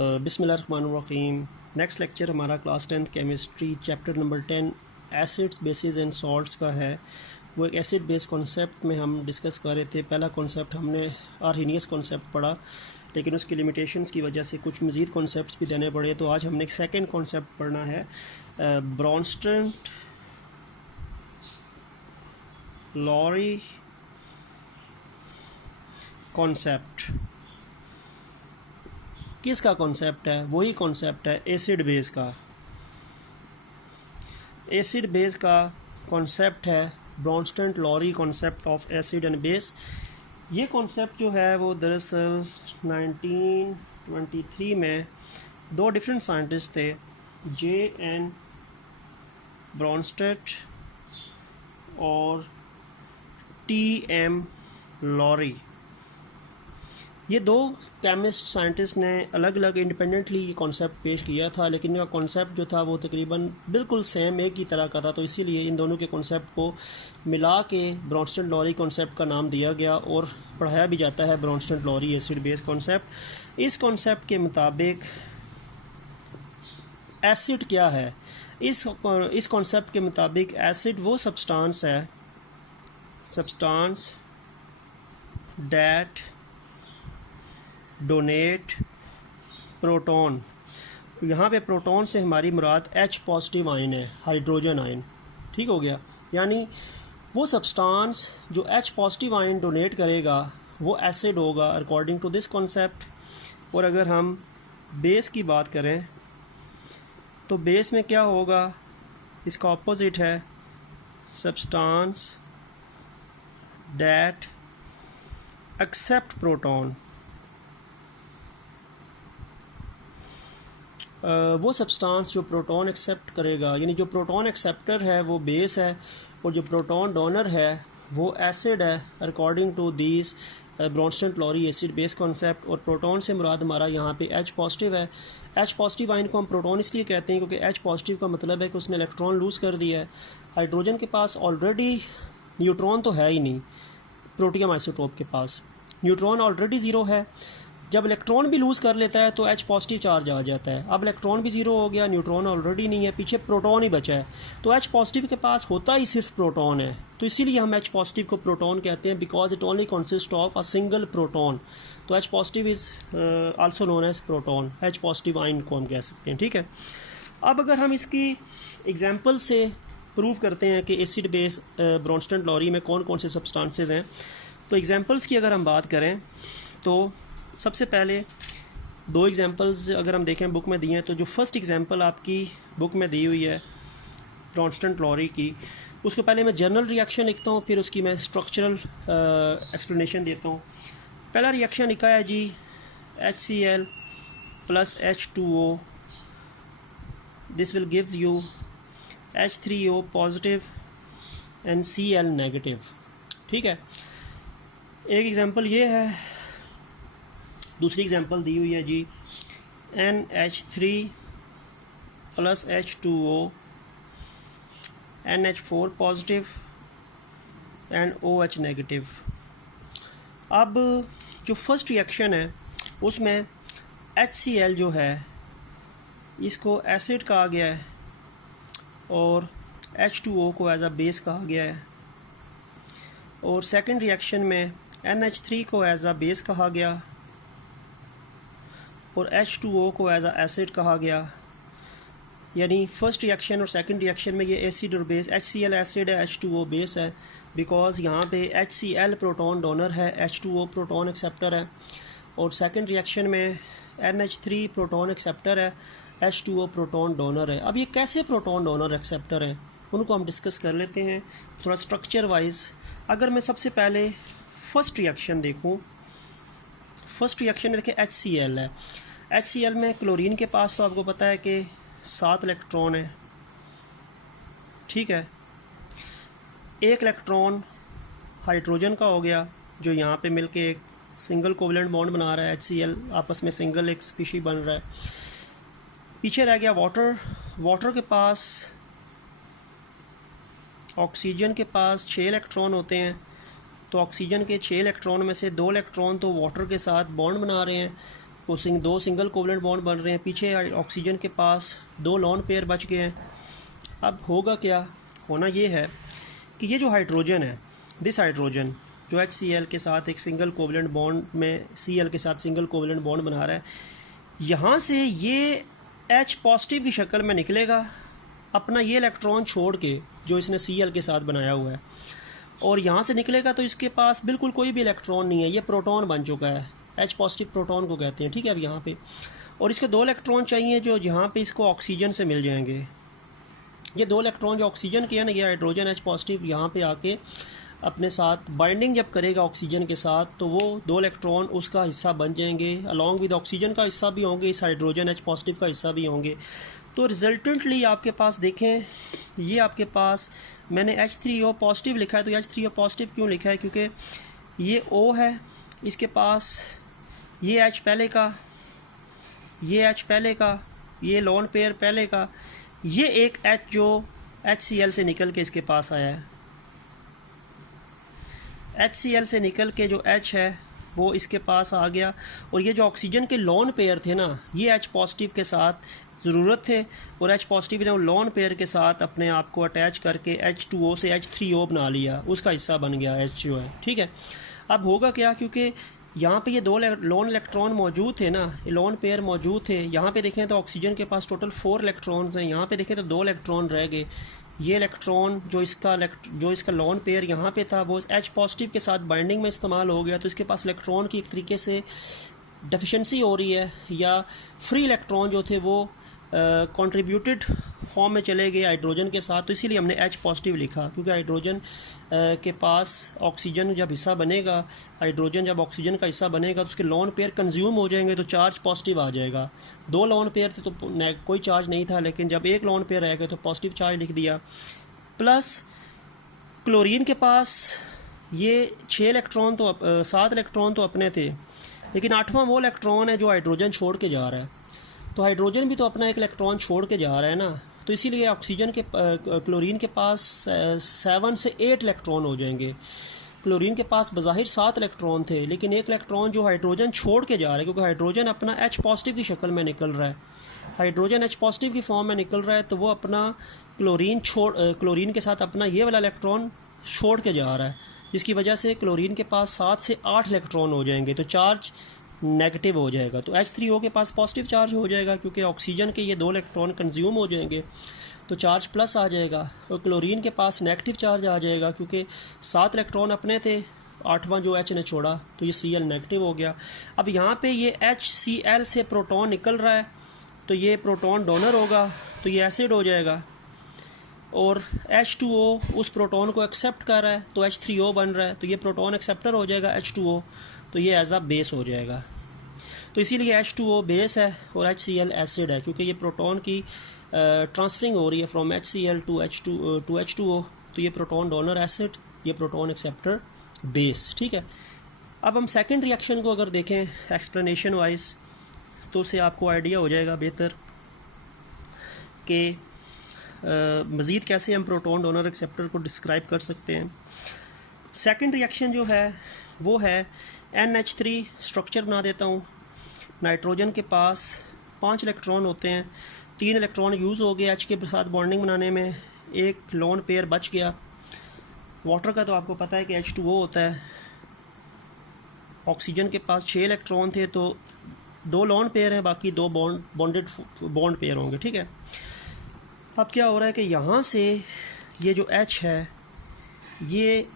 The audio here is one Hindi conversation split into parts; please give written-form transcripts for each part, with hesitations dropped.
बिस्मिल्लाहिर्रहमानिर्रहीम। नेक्स्ट लेक्चर हमारा class 10th chemistry chapter number 10 acids bases and salts का है। वो एक एसिड बेस कॉन्सेप्ट में हम डिस्कस कर रहे थे। पहला कॉन्सेप्ट हमने आर्हेनियस कॉन्सेप्ट पढ़ा, लेकिन उसकी लिमिटेशंस की वजह से कुछ मज़ीद कॉन्सेप्ट्स भी देने पड़े। तो आज हमने एक सेकंड कॉन्सेप्ट पढ़ना है, ब्रॉन्स्टन लॉरी कॉन्सेप्ट। किसका कॉन्सेप्ट है? वही कॉन्सेप्ट है एसिड बेस का। एसिड बेस का कॉन्सेप्ट है Bronsted Lowry concept of acid and base. ये कॉन्सेप्ट जो है वो दरअसल 1923 में दो डिफरेंट साइंटिस्ट थे, J.N. ब्रॉन्स्टेड और T.M. लॉरी। ये दो केमिस्ट साइंटिस्ट ने अलग अलग इंडिपेंडेंटली ये कॉन्सेप्ट पेश किया था, लेकिन इनका कॉन्सेप्ट जो था वो तकरीबन बिल्कुल सेम एक ही तरह का था। तो इसीलिए इन दोनों के कॉन्सेप्ट को मिला के ब्रॉन्स्टन लॉरी कॉन्सेप्ट का नाम दिया गया और पढ़ाया भी जाता है Bronsted Lowry acid base concept. इस कॉन्सेप्ट के मुताबिक एसिड क्या है? इस कॉन्सेप्ट के मुताबिक एसिड वो सब्सटेंस है दैट डोनेट प्रोटॉन। यहाँ पे प्रोटॉन से हमारी मुराद H पॉजिटिव आयन है, हाइड्रोजन आयन। ठीक हो गया? यानी वो सब्सटेंस जो H पॉजिटिव आयन डोनेट करेगा वो एसिड होगा अकॉर्डिंग टू दिस कॉन्सेप्ट। और अगर हम बेस की बात करें तो बेस में क्या होगा? इसका ऑपोजिट है सब्सटेंस दैट एक्सेप्ट प्रोटॉन। वो सब्सटेंस जो प्रोटॉन एक्सेप्ट करेगा, यानी जो प्रोटॉन एक्सेप्टर है वो बेस है और जो प्रोटॉन डोनर है वो एसिड है according to this Bronsted Lowry acid base concept. और प्रोटॉन से मुराद हमारा यहाँ पे H पॉजिटिव है। H पॉजिटिव आयन को हम प्रोटॉन इसलिए कहते हैं क्योंकि H पॉजिटिव का मतलब है कि उसने इलेक्ट्रॉन लूज़ कर दिया है। हाइड्रोजन के पास ऑलरेडी न्यूट्रॉन तो है ही नहीं, प्रोटियम आइसोटोप के पास न्यूट्रॉन ऑलरेडी ज़ीरो है। जब इलेक्ट्रॉन भी लूज़ कर लेता है तो H पॉजिटिव चार्ज आ जाता है। अब इलेक्ट्रॉन भी ज़ीरो हो गया, न्यूट्रॉन ऑलरेडी नहीं है, पीछे प्रोटॉन ही बचा है। तो H पॉजिटिव के पास होता ही सिर्फ प्रोटॉन है। तो इसीलिए हम H पॉजिटिव को प्रोटॉन कहते हैं, because it only consist of a single proton. तो H positive is also known as proton. H positive ion को हम कह सकते हैं। ठीक है, अब अगर हम इसकी एग्जाम्पल से प्रूव करते हैं कि एसिड बेस ब्रॉन्स्टन लॉरी में कौन कौन से सब्सटेंसेज हैं, तो एग्जाम्पल्स की अगर हम बात करें तो सबसे पहले दो एग्जांपल्स अगर हम देखें बुक में दिए हैं, तो जो फर्स्ट एग्जांपल आपकी बुक में दी हुई है ब्रॉन्स्टन लॉरी की, उसको पहले मैं जनरल रिएक्शन लिखता हूँ, फिर उसकी मैं स्ट्रक्चरल एक्सप्लेनेशन देता हूँ। पहला रिएक्शन लिखा है जी HCl plus H2O, this will gives you H3O positive and Cl negative. ठीक है, एक एग्जांपल ये है। दूसरी एग्जांपल दी हुई है जी NH3 plus H2O NH4 positive and OH negative. अब जो फर्स्ट रिएक्शन है उसमें HCl जो है इसको एसिड कहा गया है और H2O को एज अ बेस कहा गया है। और सेकंड रिएक्शन में NH3 को एज अ बेस कहा गया और H2O को एज अ एसिड कहा गया। यानी फर्स्ट रिएक्शन और सेकंड रिएक्शन में ये एसिड और बेस, HCl एसिड है, H2O बेस है, बिकॉज यहाँ पे HCl प्रोटॉन डोनर है, H2O प्रोटॉन एक्सेप्टर है। और सेकंड रिएक्शन में NH3 प्रोटॉन एक्सेप्टर है, H2O प्रोटॉन डोनर है। अब ये कैसे प्रोटॉन डोनर एक्सेप्टर हैं उनको हम डिस्कस कर लेते हैं थोड़ा स्ट्रक्चर वाइज। अगर मैं सबसे पहले फर्स्ट रिएक्शन देखूँ, फर्स्ट रिएक्शन देखिए HCl है। HCl में क्लोरीन के पास तो आपको पता है कि 7 इलेक्ट्रॉन है। ठीक है, एक इलेक्ट्रॉन हाइड्रोजन का हो गया जो यहाँ पे मिलके एक सिंगल कोवलेंट बॉन्ड बना रहा है। HCl आपस में सिंगल एक स्पीशी बन रहा है। पीछे रह गया वाटर। वाटर के पास, ऑक्सीजन के पास 6 इलेक्ट्रॉन होते हैं। तो ऑक्सीजन के 6 इलेक्ट्रॉन में से 2 इलेक्ट्रॉन तो वाटर के साथ बॉन्ड बना रहे हैं, वो दो सिंगल कोवलेंट बॉन्ड बन रहे हैं, पीछे ऑक्सीजन के पास दो लॉन पेयर बच गए हैं। अब होगा क्या, होना ये है कि ये जो हाइड्रोजन है, दिस हाइड्रोजन जो HCl के साथ एक सिंगल कोवलेंट बॉन्ड में Cl के साथ सिंगल कोवलेंट बॉन्ड बना रहा है, यहाँ से ये H पॉजिटिव की शक्ल में निकलेगा अपना ये इलेक्ट्रॉन छोड़ के जो इसने Cl के साथ बनाया हुआ है, और यहाँ से निकलेगा तो इसके पास बिल्कुल कोई भी इलेक्ट्रॉन नहीं है, ये प्रोटॉन बन चुका है, H पॉजिटिव प्रोटॉन को कहते हैं, ठीक है। अब यहाँ पे और इसके दो इलेक्ट्रॉन चाहिए जो यहाँ पे इसको ऑक्सीजन से मिल जाएंगे। ये दो इलेक्ट्रॉन जो ऑक्सीजन के हैं ना, ये हाइड्रोजन H पॉजिटिव यहाँ पे आके अपने साथ बाइंडिंग जब करेगा ऑक्सीजन के साथ, तो वो दो इलेक्ट्रॉन उसका हिस्सा बन जाएंगे, अलॉन्ग विद ऑक्सीजन का हिस्सा भी होंगे, इस हाइड्रोजन H पॉजिटिव का हिस्सा भी होंगे। तो रिजल्टेंटली आपके पास देखें, ये आपके पास मैंने H3O पॉजिटिव लिखा है, तो H3O पॉजिटिव क्यों लिखा है, क्योंकि ये O है, इसके पास ये H पहले का, ये H पहले का, ये लॉन पेयर पहले का, ये एक H जो HCl से निकल के इसके पास आया है, HCl से निकल के जो H है वो इसके पास आ गया, और ये जो ऑक्सीजन के लॉन पेयर थे ना, ये H पॉजिटिव के साथ ज़रूरत थे, और H पॉजिटिव ने लॉन पेयर के साथ अपने आप को अटैच करके H2O से H3O बना लिया, उसका हिस्सा बन गया H जो है, ठीक है। अब होगा क्या, क्योंकि यहाँ पे ये दो लॉन इलेक्ट्रॉन मौजूद थे ना, लॉन पेयर मौजूद थे, यहाँ पे देखें तो ऑक्सीजन के पास टोटल 4 इलेक्ट्रॉन्स हैं, यहाँ पे देखें तो 2 इलेक्ट्रॉन रह गए। ये इलेक्ट्रॉन जो इसका लॉन पेयर यहाँ पे था वो H पॉजिटिव के साथ बाइंडिंग में इस्तेमाल हो गया, तो इसके पास इलेक्ट्रॉन की एक तरीके से डेफिशिएंसी हो रही है, या फ्री इलेक्ट्रॉन जो थे वो कंट्रीब्यूटेड फॉर्म में चले गए हाइड्रोजन के साथ, तो इसीलिए हमने H पॉजिटिव लिखा, क्योंकि हाइड्रोजन के पास ऑक्सीजन जब हिस्सा बनेगा, हाइड्रोजन जब ऑक्सीजन का हिस्सा बनेगा तो उसके लॉन पेयर कंज्यूम हो जाएंगे, तो चार्ज पॉजिटिव आ जाएगा। 2 लॉन पेयर थे तो कोई चार्ज नहीं था, लेकिन जब एक लॉन पेयर रह गया तो पॉजिटिव चार्ज लिख दिया। प्लस क्लोरीन के पास ये 7 इलेक्ट्रॉन तो अपने थे, लेकिन 8वां वो इलेक्ट्रॉन है जो हाइड्रोजन छोड़ के जा रहा है, तो हाइड्रोजन भी तो अपना एक इलेक्ट्रॉन छोड़ के जा रहा है ना, तो इसीलिए ऑक्सीजन के क्लोरीन के पास 7 से 8 इलेक्ट्रॉन हो जाएंगे। क्लोरीन के पास बज़ाहिर 7 इलेक्ट्रॉन थे, लेकिन एक इलेक्ट्रॉन जो हाइड्रोजन छोड़ के जा रहा है, क्योंकि हाइड्रोजन अपना H पॉजिटिव की शक्ल में निकल रहा है, हाइड्रोजन H पॉजिटिव की फॉर्म में निकल रहा है, तो वो अपना क्लोरीन के साथ अपना ये वाला इलेक्ट्रॉन छोड़ के जा रहा है, जिसकी वजह से क्लोरीन के पास 7 से 8 इलेक्ट्रॉन हो जाएंगे, तो चार्ज नेगेटिव हो जाएगा। तो H3O के पास पॉजिटिव चार्ज हो जाएगा, क्योंकि ऑक्सीजन के ये 2 इलेक्ट्रॉन कंज्यूम हो जाएंगे, तो चार्ज प्लस आ जाएगा, और क्लोरीन के पास नेगेटिव चार्ज आ जाएगा, क्योंकि 7 इलेक्ट्रॉन अपने थे, 8वां जो H ने छोड़ा, तो ये Cl नेगेटिव हो गया। अब यहाँ पे ये HCl से प्रोटॉन निकल रहा है, तो ये प्रोटॉन डोनर होगा, तो ये एसिड हो जाएगा, और H2O उस प्रोटॉन को एक्सेप्ट कर रहा है, तो H3O बन रहा है, तो ये प्रोटॉन एक्सेप्टर हो जाएगा H2O, तो ये एज अ बेस हो जाएगा। तो इसीलिए H2O बेस है और HCl एसिड है, क्योंकि ये प्रोटॉन की ट्रांसफरिंग हो रही है फ्रॉम HCl टू H2O, तो ये प्रोटॉन डोनर एसिड, ये प्रोटॉन एक्सेप्टर बेस, ठीक है। अब हम सेकंड रिएक्शन को अगर देखें एक्सप्लेनेशन वाइज, तो उससे आपको आइडिया हो जाएगा बेहतर कि मज़ीद कैसे हम प्रोटॉन डोनर एक्सेप्टर को डिस्क्राइब कर सकते हैं। सेकंड रिएक्शन जो है वो है NH3 स्ट्रक्चर बना देता हूँ। नाइट्रोजन के पास 5 इलेक्ट्रॉन होते हैं, 3 इलेक्ट्रॉन यूज़ हो गए H के साथ बॉन्डिंग बनाने में, एक लोन पेयर बच गया। वाटर का तो आपको पता है कि H2O होता है। ऑक्सीजन के पास 6 इलेक्ट्रॉन थे, तो 2 लोन पेयर हैं, बाकी 2 बॉन्ड पेयर होंगे, ठीक है। अब क्या हो रहा है कि यहाँ से ये जो H है ये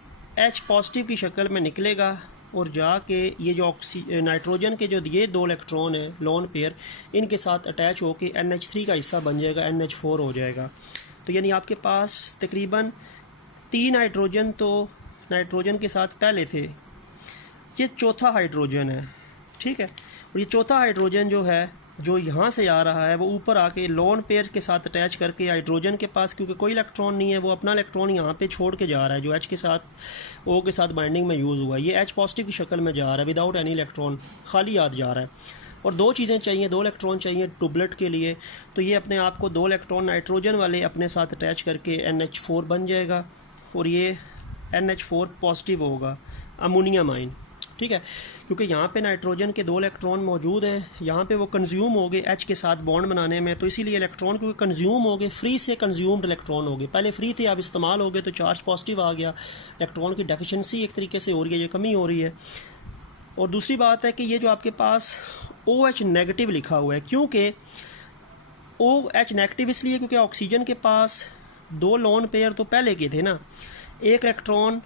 H पॉजिटिव की शक्ल में निकलेगा, और जाके ये जो नाइट्रोजन के जो ये 2 इलेक्ट्रॉन है लोन पेयर, इनके साथ अटैच होके NH3 का हिस्सा बन जाएगा, NH4 हो जाएगा। तो यानी आपके पास तकरीबन 3 हाइड्रोजन तो नाइट्रोजन के साथ पहले थे, ये चौथा हाइड्रोजन है, ठीक है। और ये चौथा हाइड्रोजन जो है जो यहाँ से आ रहा है वो ऊपर आके लोन पेयर के साथ अटैच करके हाइड्रोजन के पास क्योंकि कोई इलेक्ट्रॉन नहीं है, वो अपना इलेक्ट्रॉन यहाँ पे छोड़ के जा रहा है जो H के साथ O के साथ बाइंडिंग में यूज़ हुआ है। ये H पॉजिटिव की शक्ल में जा रहा है विदाउट एनी इलेक्ट्रॉन, खाली याद जा रहा है। और 2 चीज़ें चाहिए, 2 इलेक्ट्रॉन चाहिए टूबलेट के लिए, तो ये अपने आप को 2 इलेक्ट्रॉन नाइट्रोजन वाले अपने साथ अटैच करके NH4 बन जाएगा, और ये NH4 पॉजिटिव होगा, अमोनियम आयन। ठीक है, क्योंकि यहाँ पे नाइट्रोजन के 2 इलेक्ट्रॉन मौजूद हैं, यहाँ पे वो कंज्यूम हो गए H के साथ बॉन्ड बनाने में, तो इसीलिए इलेक्ट्रॉन क्योंकि कंज्यूम हो गए, फ्री से कंज्यूम्ड इलेक्ट्रॉन हो गए, पहले फ्री थे अब इस्तेमाल हो गए तो चार्ज पॉजिटिव आ गया, इलेक्ट्रॉन की डेफिशिएंसी एक तरीके से हो रही है, ये कमी हो रही है। और दूसरी बात है कि ये जो आपके पास OH नेगेटिव लिखा हुआ है, क्योंकि OH नेगेटिव इसलिए क्योंकि ऑक्सीजन के पास 2 लोन पेयर तो पहले के थे ना, एक इलेक्ट्रॉन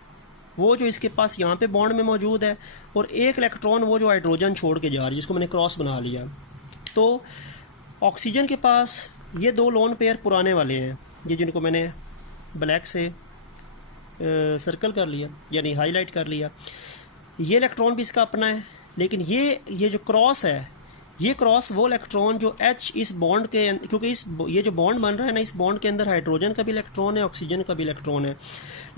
वो जो इसके पास यहाँ पे बॉन्ड में मौजूद है और एक इलेक्ट्रॉन वो जो हाइड्रोजन छोड़ के जा रही है, जिसको मैंने क्रॉस बना लिया। तो ऑक्सीजन के पास ये 2 लोन पेयर पुराने वाले हैं, ये जिनको मैंने ब्लैक से सर्कल कर लिया यानी हाईलाइट कर लिया, ये इलेक्ट्रॉन भी इसका अपना है। लेकिन ये जो क्रॉस है, ये क्रॉस वो इलेक्ट्रॉन जो H इस बॉन्ड के, क्योंकि ये जो बॉन्ड बन रहा है ना, इस बॉन्ड के अंदर हाइड्रोजन का भी इलेक्ट्रॉन है, ऑक्सीजन का भी इलेक्ट्रॉन है,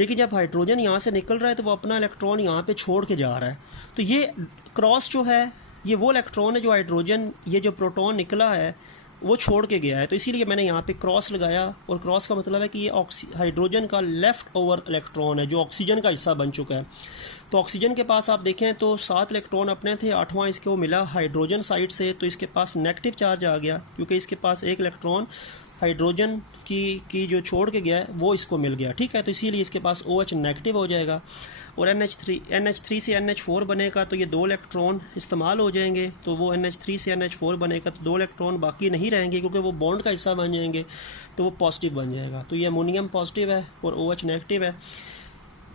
लेकिन जब हाइड्रोजन यहाँ से निकल रहा है तो वो अपना इलेक्ट्रॉन यहाँ पे छोड़ के जा रहा है। तो ये क्रॉस जो है ये वो इलेक्ट्रॉन है जो हाइड्रोजन, ये जो प्रोटॉन निकला है वो छोड़ के गया है, तो इसीलिए मैंने यहाँ पे क्रॉस लगाया। और क्रॉस का मतलब है कि ये हाइड्रोजन का लेफ़्ट ओवर इलेक्ट्रॉन है जो ऑक्सीजन का हिस्सा बन चुका है। तो ऑक्सीजन के पास आप देखें तो 7 इलेक्ट्रॉन अपने थे, 8वां इसको मिला हाइड्रोजन साइड से, तो इसके पास नेगेटिव चार्ज आ गया क्योंकि इसके पास एक इलेक्ट्रॉन हाइड्रोजन की जो छोड़ के गया है वो इसको मिल गया। ठीक है, तो इसीलिए इसके पास OH नेगेटिव हो जाएगा और NH3 से NH4 बनेगा, तो ये 2 इलेक्ट्रॉन इस्तेमाल हो जाएंगे, तो वो NH3 से NH4 बनेगा तो 2 इलेक्ट्रॉन बाकी नहीं रहेंगे क्योंकि वो बॉन्ड का हिस्सा बन जाएंगे, तो वो पॉजिटिव बन जाएगा। तो ये अमोनियम पॉजिटिव है और OH नेगेटिव है।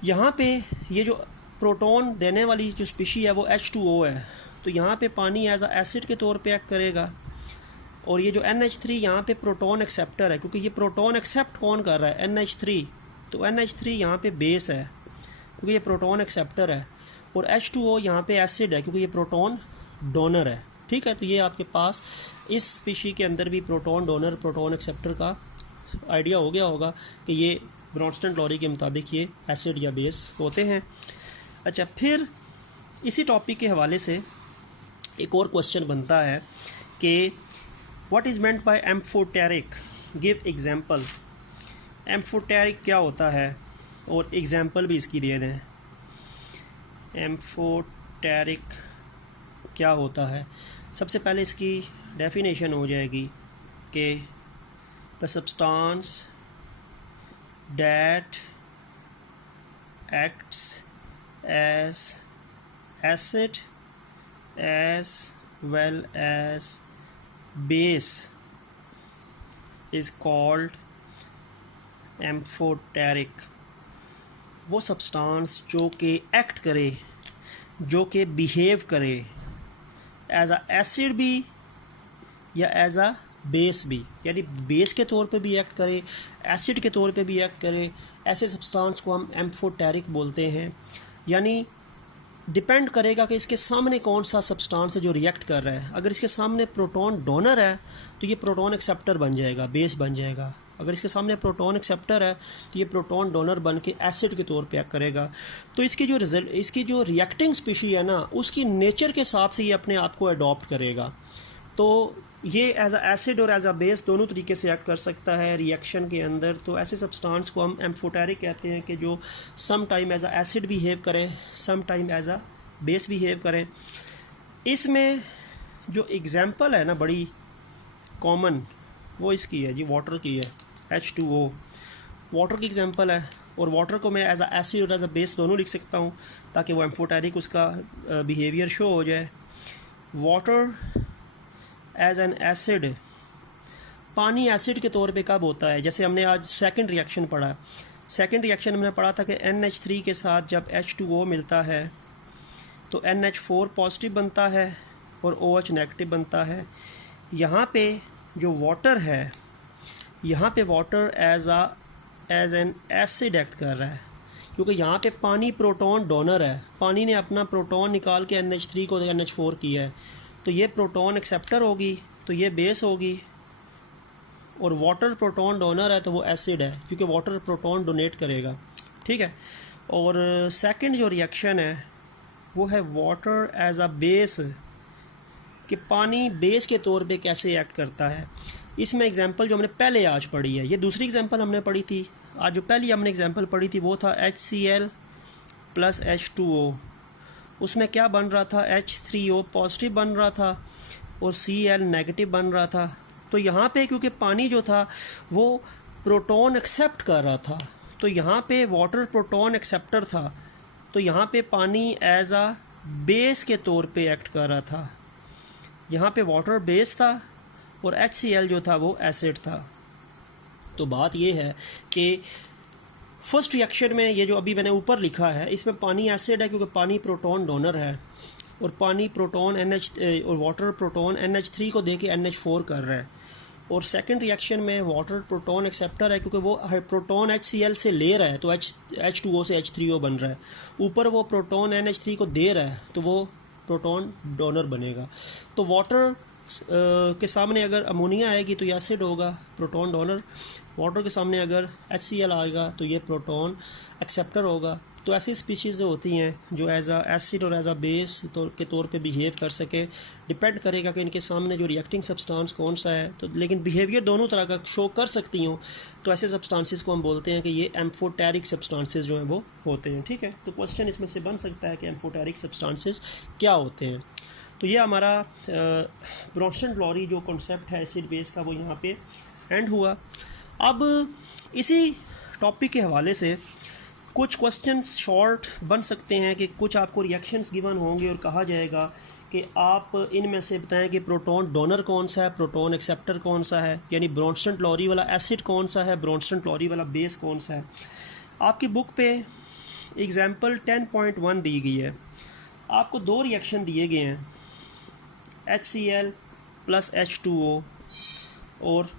यहाँ पे ये जो प्रोटॉन देने वाली जो स्पीशी है वो H2O है, तो यहाँ पे पानी एज अ एसिड के तौर पे एक्ट करेगा। और ये जो NH3 यहाँ पे प्रोटॉन एक्सेप्टर है, क्योंकि ये प्रोटॉन एक्सेप्ट कौन कर रहा है, NH3, तो NH3 यहाँ पे बेस है क्योंकि ये प्रोटॉन एक्सेप्टर है, और H2O यहाँ पे एसिड है क्योंकि ये प्रोटॉन डोनर है। ठीक है, तो ये आपके पास इस स्पीशी के अंदर भी प्रोटॉन डोनर प्रोटॉन एक्सेप्टर का आइडिया हो गया होगा कि ये ब्रॉन्स्टन लॉरी के मुताबिक ये एसिड या बेस होते हैं। अच्छा, फिर इसी टॉपिक के हवाले से एक और क्वेश्चन बनता है कि what is meant by amphoteric, give example. Amphoteric क्या होता है और एग्जांपल भी इसकी दे दें। एम्फोटेरिक क्या होता है, सबसे पहले इसकी डेफिनेशन हो जाएगी कि the substance that acts as acid as well as base is called amphoteric. वो सब्सटेंस जो कि एक्ट करे, जो कि बिहेव करे एज आ एसिड भी या एज आ बेस भी, यानी बेस के तौर पे भी एक्ट करे, एसिड के तौर पे भी एक्ट करे, ऐसे सब्सटेंस को हम एम्फोटेरिक बोलते हैं। यानी डिपेंड करेगा कि इसके सामने कौन सा सब्सटेंस है जो रिएक्ट कर रहा है। अगर इसके सामने प्रोटॉन डोनर है तो ये प्रोटॉन एक्सेप्टर बन जाएगा, बेस बन जाएगा। अगर इसके सामने प्रोटॉन एक्सेप्टर है तो ये प्रोटॉन डोनर बन के एसिड के तौर पे एक्ट करेगा। तो इसकी जो रिएक्टिंग स्पीशी है ना, उसकी नेचर के हिसाब से ये अपने आप को अडॉप्ट करेगा। तो ये एज अ एसिड और एज अ बेस दोनों तरीके से एक्ट कर सकता है रिएक्शन के अंदर। तो ऐसे सब्सटेंस को हम एम्फोटेरिक कहते हैं कि जो some time as a acid behave करें, some time as a base behave करें। इसमें जो एग्जांपल है ना बड़ी कॉमन, वो इसकी है जी, वाटर की है, H2O वाटर की एग्जांपल है। और वाटर को मैं एज अ एसिड और एज अ बेस दोनों लिख सकता हूँ ताकि वो एम्फोटेरिक उसका बिहेवियर शो हो जाए। वाटर एज एन एसिड, पानी एसिड के तौर पे कब होता है, जैसे हमने आज सेकंड रिएक्शन पढ़ा। सेकंड रिएक्शन हमने पढ़ा था कि NH3 के साथ जब H2O मिलता है तो NH4 पॉजिटिव बनता है और OH नेगेटिव बनता है। यहाँ पे जो वाटर है, यहाँ पे water as an acid act कर रहा है क्योंकि यहाँ पे पानी प्रोटॉन डोनर है, पानी ने अपना प्रोटॉन निकाल के NH3 को NH4 किया है, तो ये प्रोटॉन एक्सेप्टर होगी, तो ये बेस होगी। और वाटर प्रोटॉन डोनर है तो वो एसिड है क्योंकि वाटर प्रोटॉन डोनेट करेगा। ठीक है, और सेकंड जो रिएक्शन है वो है वाटर एज अ बेस, कि पानी बेस के तौर पे कैसे एक्ट करता है। इसमें एग्जांपल जो हमने पहले आज पढ़ी है, ये दूसरी एग्जांपल हमने पढ़ी थी आज, जो पहली हमने एग्जांपल पढ़ी थी वो था HCl + H2O। उसमें क्या बन रहा था, H3O पॉजिटिव बन रहा था और Cl नेगेटिव बन रहा था। तो यहाँ पे क्योंकि पानी जो था वो प्रोटॉन एक्सेप्ट कर रहा था, तो यहाँ पे वाटर प्रोटॉन एक्सेप्टर था, तो यहाँ पे पानी एज आ बेस के तौर पे एक्ट कर रहा था। यहाँ पे वाटर बेस था और HCl जो था वो एसिड था। तो बात ये है कि फर्स्ट रिएक्शन में ये जो अभी मैंने ऊपर लिखा है इसमें पानी एसिड है क्योंकि पानी प्रोटॉन डोनर है और पानी प्रोटॉन और वाटर प्रोटोन NH3 को दे के NH4 कर रहा है। और सेकंड रिएक्शन में वाटर प्रोटॉन एक्सेप्टर है क्योंकि वो प्रोटॉन HCl से ले रहा है तो H2O से H3O बन रहा है। ऊपर वो प्रोटॉन NH3 को दे रहा है तो वो प्रोटॉन डोनर बनेगा। तो वाटर के सामने अगर अमोनिया आएगी तो ये एसिड होगा, प्रोटॉन डोनर। वाटर के सामने अगर HCl आएगा तो ये प्रोटॉन एक्सेप्टर होगा। तो ऐसी स्पीशीज़ होती हैं जो एज आ एसिड और एज आ बेस के तौर पे बिहेव कर सके। डिपेंड करेगा कि इनके सामने जो रिएक्टिंग सब्सटेंस कौन सा है, तो लेकिन बिहेवियर दोनों तरह का शो कर सकती हूँ। तो ऐसे सब्सटेंसेस को हम बोलते हैं कि ये एम्फोटेरिक सब्सटेंसेस जो हैं वो होते हैं। ठीक है, तो क्वेश्चन इसमें से बन सकता है कि एम्फोटेरिक सब्सटेंसेस क्या होते हैं। तो ये हमारा ब्रॉन्सन-ग्लोरी जो कॉन्सेप्ट है एसिड बेस का वो यहाँ पे एंड हुआ। अब इसी टॉपिक के हवाले से कुछ क्वेश्चंस शॉर्ट बन सकते हैं कि कुछ आपको रिएक्शंस गिवन होंगे और कहा जाएगा कि आप इनमें से बताएं कि प्रोटॉन डोनर कौन सा है, प्रोटॉन एक्सेप्टर कौन सा है, यानी ब्रॉन्सन-ग्लोरी वाला एसिड कौन सा है, ब्रॉन्सन-ग्लोरी वाला बेस कौन सा है। आपकी बुक पे एग्जाम्पल 10.1 दी गई है। आपको दो रिएक्शन दिए गए हैं, HCl प्लस H2O और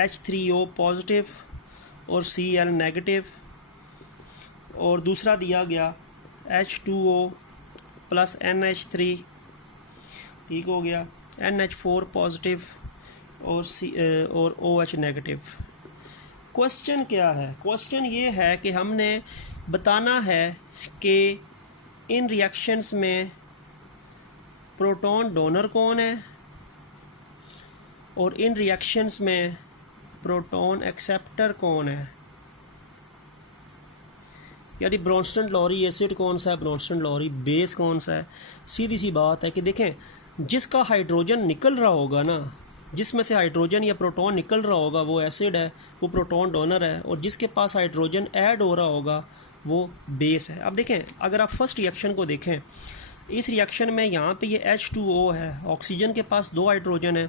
H3O पॉजिटिव और Cl नेगेटिव, और दूसरा दिया गया H2O प्लस NH3, ठीक हो गया, NH4 पॉजिटिव और OH नेगेटिव। क्वेश्चन क्या है? क्वेश्चन ये है कि हमने बताना है कि इन रिएक्शंस में प्रोटॉन डोनर कौन है और इन रिएक्शंस में प्रोटॉन एक्सेप्टर कौन है, यानी ब्रॉन्सन-ग्लोरी एसिड कौन सा है, ब्रॉन्सन-ग्लोरी बेस कौन सा है। सीधी सी बात है कि देखें, जिसका हाइड्रोजन निकल रहा होगा ना, जिसमें से हाइड्रोजन या प्रोटॉन निकल रहा होगा वो एसिड है, वो प्रोटॉन डोनर है, और जिसके पास हाइड्रोजन ऐड हो रहा होगा वो बेस है। अब देखें, अगर आप फर्स्ट रिएक्शन को देखें, इस रिएक्शन में यहाँ पे ये H2O है, ऑक्सीजन के पास 2 हाइड्रोजन है,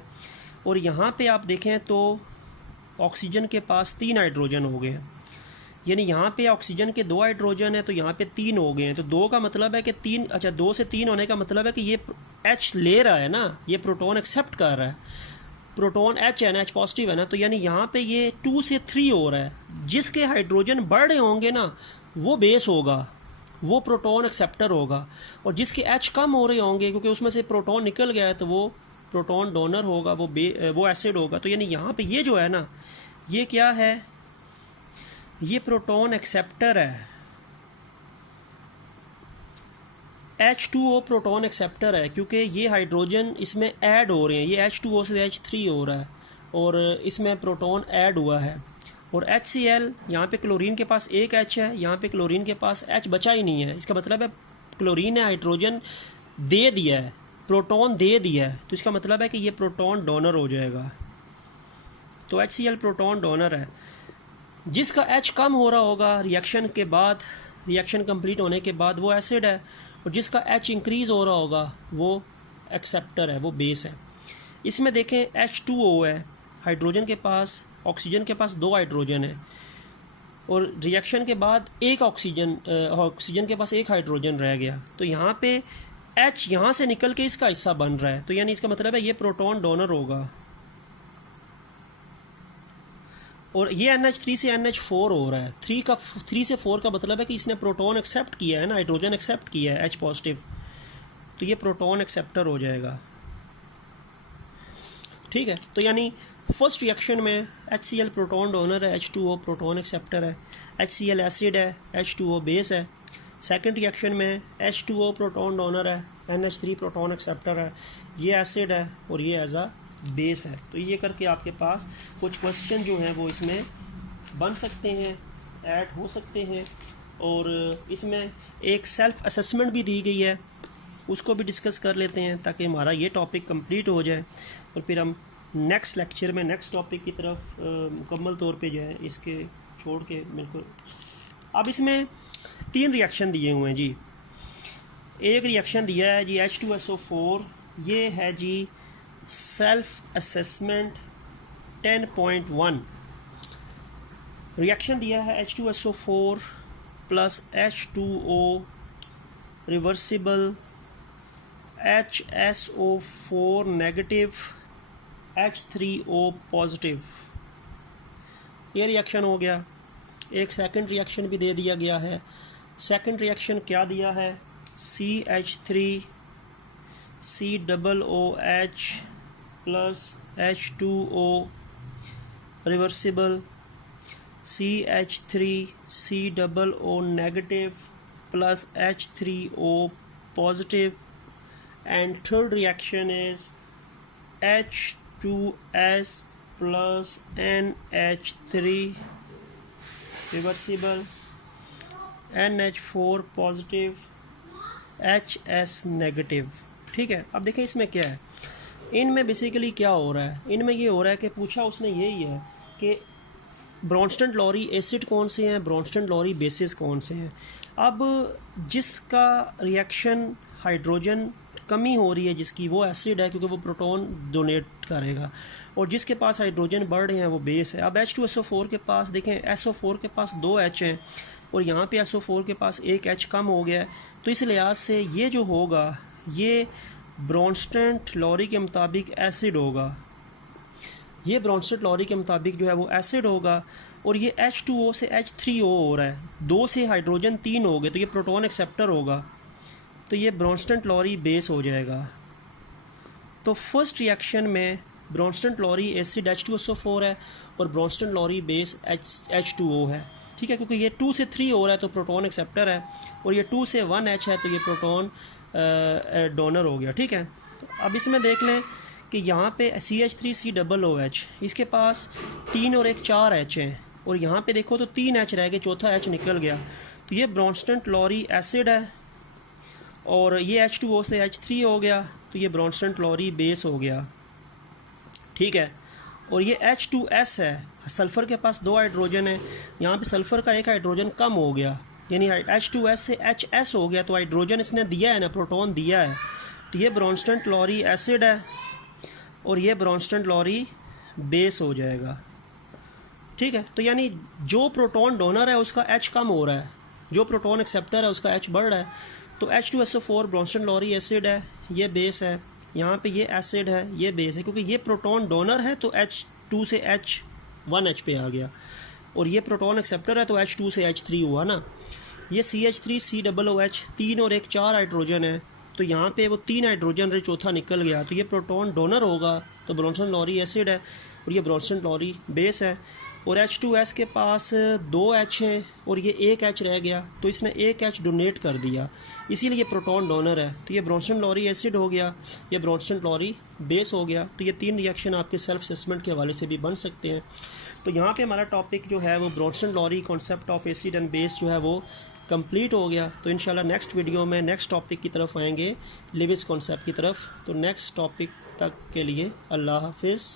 और यहाँ पे आप देखें तो ऑक्सीजन के पास 3 हाइड्रोजन हो गए हैं। यानी यहाँ पे ऑक्सीजन के 2 हाइड्रोजन है तो यहाँ पे 3 हो गए हैं। तो 2 का मतलब है कि 3, अच्छा 2 से 3 होने का मतलब है कि ये H ले रहा है ना, ये प्रोटॉन एक्सेप्ट कर रहा है, प्रोटॉन H है ना, H पॉजिटिव है ना, तो यानी यहाँ पे ये 2 से 3 हो रहा है। जिसके हाइड्रोजन बढ़ रहे होंगे ना वो बेस होगा, वो प्रोटॉन एक्सेप्टर होगा, और जिसके H कम हो रहे होंगे क्योंकि उसमें से प्रोटॉन निकल गया है तो वो प्रोटॉन डोनर होगा, वो एसिड होगा। तो यानी यहाँ पे ये जो है ना, ये क्या है, ये प्रोटॉन एक्सेप्टर है। H2O प्रोटॉन एक्सेप्टर है क्योंकि ये हाइड्रोजन इसमें ऐड हो रहे हैं, ये H2O से H3 हो रहा है और इसमें प्रोटॉन ऐड हुआ है। और HCl, यहाँ पे क्लोरीन के पास एक H है, यहाँ पे क्लोरीन के पास H बचा ही नहीं है। इसका मतलब है क्लोरीन ने हाइड्रोजन दे दिया है, प्रोटॉन दे दिया है, तो इसका मतलब है कि ये प्रोटॉन डोनर हो जाएगा। तो HCl प्रोटॉन डोनर है। जिसका H कम हो रहा होगा रिएक्शन के बाद, रिएक्शन कंप्लीट होने के बाद, वो एसिड है, और जिसका H इंक्रीज़ हो रहा होगा वो एक्सेप्टर है, वो बेस है। इसमें देखें H2O है, हाइड्रोजन के पास, ऑक्सीजन के पास 2 हाइड्रोजन है, और रिएक्शन के बाद एक ऑक्सीजन के पास 1 हाइड्रोजन रह गया, तो यहाँ पे H यहाँ से निकल के इसका हिस्सा बन रहा है, तो यानी इसका मतलब है ये प्रोटॉन डोनर होगा। और ये NH3 से NH4 हो रहा है, 3 से 4 का मतलब है कि इसने प्रोटॉन एक्सेप्ट किया है ना, हाइड्रोजन एक्सेप्ट किया है H पॉजिटिव, तो ये प्रोटॉन एक्सेप्टर हो जाएगा। ठीक है, तो यानी फर्स्ट रिएक्शन में HCl प्रोटॉन डोनर है, H2O प्रोटॉन एक्सेप्टर है, HCl एसिड है, H2O बेस है। सेकंड रिएक्शन में H2O प्रोटॉन डोनर है, NH3 प्रोटॉन एक्सेप्टर है, ये एसिड है और ये एज आ बेस है। तो ये करके आपके पास कुछ क्वेश्चन जो हैं वो इसमें बन सकते हैं, ऐड हो सकते हैं। और इसमें एक सेल्फ असेसमेंट भी दी गई है, उसको भी डिस्कस कर लेते हैं ताकि हमारा ये टॉपिक कंप्लीट हो जाए और फिर हम नेक्स्ट लेक्चर में नेक्स्ट टॉपिक की तरफ मुकम्मल तौर पे जाए, इसके छोड़ के बिल्कुल। अब इसमें 3 रिएक्शन दिए हुए हैं जी। एक रिएक्शन दिया है जी H2SO4, ये है जी सेल्फ असेसमेंट 10.1। रिएक्शन दिया है H2SO4 plus H2O reversible HSO4 negative H3O positive, ये रिएक्शन हो गया। एक सेकंड रिएक्शन भी दे दिया गया है। सेकंड रिएक्शन क्या दिया है, CH3 COOH plus H2O reversible CH3 COO negative plus H3O positive, and third reaction is H2S plus NH3 reversible NH4 positive HS negative. ठीक है, अब देखें इसमें क्या है। इनमें बेसिकली क्या हो रहा है, इनमें ये हो रहा है कि पूछा उसने यही है कि ब्रॉन्स्टन-लॉरी एसिड कौन से हैं, ब्रॉन्स्टन-लॉरी बेसिस कौन से हैं। अब जिसका रिएक्शन हाइड्रोजन कमी हो रही है जिसकी, वो एसिड है क्योंकि वो प्रोटॉन डोनेट करेगा, और जिसके पास हाइड्रोजन बढ़ रहे हैं वो बेस है। अब H2SO4 के पास देखें, SO4 के पास 2 H हैं और यहाँ पे SO4 के पास 1 H कम हो गया है, तो इस लिहाज से ये जो होगा ये ब्रॉन्स्टन-लॉरी के मुताबिक एसिड होगा, ये ब्रॉन्स्टन-लॉरी के मुताबिक जो है वो एसिड होगा। और ये H2O से H3O हो रहा है, 2 से हाइड्रोजन 3 हो गए, तो ये प्रोटॉन एक्सेप्टर होगा, तो ये ब्रॉन्स्टन-लॉरी बेस हो जाएगा। तो फर्स्ट रिएक्शन में ब्रॉन्स्टन-लॉरी एसिड H2SO4 है और ब्रॉन्स्टन-लॉरी बेस H2O है। ठीक है, क्योंकि ये 2 से 3 हो रहा है तो प्रोटॉन एक्सेप्टर है, और ये 2 से 1 H है तो ये प्रोटॉन डोनर हो गया। ठीक है, तो अब इसमें देख लें कि यहाँ पे CH3 COOH, इसके पास 3 और 1 4 H हैं, और यहाँ पे देखो तो 3 H रह गए, चौथा H निकल गया, तो ये ब्रॉन्स्टन-लॉरी एसिड है, और ये H2O से H3 हो गया, तो ये ब्रॉन्स्टन-लॉरी बेस हो गया। ठीक है, और ये H2S है, सल्फ़र के पास 2 हाइड्रोजन है, यहाँ पे सल्फ़र का 1 हाइड्रोजन कम हो गया, यानी H2S से HS हो गया, तो हाइड्रोजन इसने दिया है ना, प्रोटॉन दिया है, तो ये ब्रॉन्स्टन-लॉरी एसिड है और ये ब्रॉन्स्टन-लॉरी बेस हो जाएगा। ठीक है, तो यानी जो प्रोटॉन डोनर है उसका H कम हो रहा है, जो प्रोटॉन एक्सेप्टर है उसका H बढ़ रहा है, तो H2SO4 ब्रॉन्स्टन-लॉरी एसिड है, ये बेस है, यहाँ पे ये एसिड है, ये बेस है, क्योंकि ये प्रोटॉन डोनर है तो H2 से H1H पे आ गया, और ये प्रोटॉन एक्सेप्टर है तो H2 से H3 हुआ ना। ये CH3 COOH 3 और 1 4 हाइड्रोजन है, तो यहाँ पे वो 3 हाइड्रोजन रहे, चौथा निकल गया, तो ये प्रोटॉन डोनर होगा, तो ब्रॉन्स्टन-लॉरी एसिड है और ये ब्रॉन्स्टन-लॉरी बेस है। और H2S के पास 2 H हैं और ये 1 H रह गया, तो इसने 1 H डोनेट कर दिया, इसीलिए ये प्रोटॉन डोनर है, तो ये ब्रॉन्स्टन-लॉरी एसिड हो गया, ये ब्रॉन्स्टन-लॉरी बेस हो गया। तो ये 3 रिएक्शन आपके सेल्फ असेसमेंट के हवाले से भी बन सकते हैं। तो यहाँ पे हमारा टॉपिक जो है वो Bronsted Lowry concept of acid and base जो है वो कंप्लीट हो गया। तो इंशाल्लाह नेक्स्ट वीडियो में नेक्स्ट टॉपिक की तरफ आएंगे, लिविस कॉन्सेप्ट की तरफ। तो नेक्स्ट टॉपिक तक के लिए अल्लाह हाफिज़।